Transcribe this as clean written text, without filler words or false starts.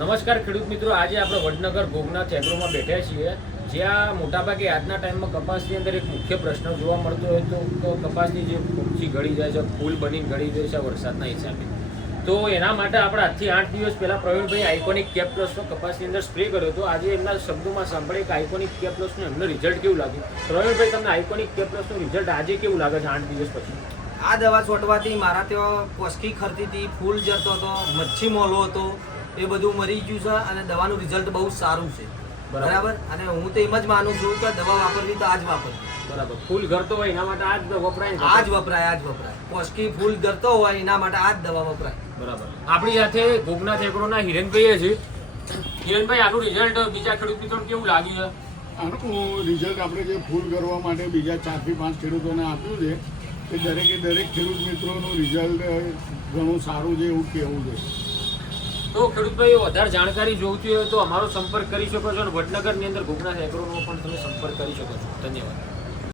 નમસ્કાર ખેડૂત મિત્રો, આજે આપણે વડનગર ગોગનાથ એગ્રોમાં બેઠા છીએ, જ્યાં મોટાભાગે આજના ટાઈમમાં કપાસની અંદર એક મુખ્ય પ્રશ્ન જોવા મળતો હોય તો કપાસની જે ફૂંચી ગળી જાય છે, ફૂલ બનીને ગળી જાય છે વરસાદના હિસાબે. તો એના માટે આપણે આજથી 8 દિવસ પહેલાં પ્રવીણભાઈ આઇકોનિક કેપ પ્લસનો કપાસની અંદર સ્પ્રે કર્યો હતો. આજે એમના શબ્દોમાં સાંભળે કે આઇકોનિક કેપ પ્લસનું એમનું રિઝલ્ટ કેવું લાગ્યું. પ્રવીણભાઈ, તમને આઇકોનિક કેપ પ્લસનું રિઝલ્ટ આજે કેવું લાગે છે 8 દિવસ પછી? આ દવા છોટવાથી મારા ત્યાં કોસકી ખરતી હતી, ફૂલ જતો હતો, મચ્છી મોલો હતો, એ બધું મરી ગયું છે અને દવાનું રિઝલ્ટ બહુ સારું છે. બરાબર. અને હું તો એમ જ માનું છું કે દવા વાપરવી તો આજ વાપરવી. બરાબર. ફૂલ ઘરતો હોય એના માટે આજ વપરાય, આજ વપરાય. કોસકી ફૂલ ઘરતો હોય એના માટે આજ દવા વપરાય. બરાબર. આપણી સાથે ગોગનાથ એગ્રોના હિરેનભાઈ છે. હિરેનભાઈ, આનું રિઝલ્ટ બીજા ખેડૂત મિત્રોને કેવું લાગ્યું છે? આનું રિઝલ્ટ આપણે જે ફૂલ કરવા માટે બીજા 4 થી 5 ખેડૂતોને આપ્યું છે, એ દરેક ખેડૂત મિત્રોનું રિઝલ્ટ ઘણું સારું છે એવું કહેવું છે. તો ખેડૂતભાઈ, વધારે જાણકારી જોઈતી હોય તો અમારો સંપર્ક કરી શકો છો અને વડનગરની અંદર ગોગનાથ એગ્રોનો પણ તમે સંપર્ક કરી શકો છો. ધન્યવાદ.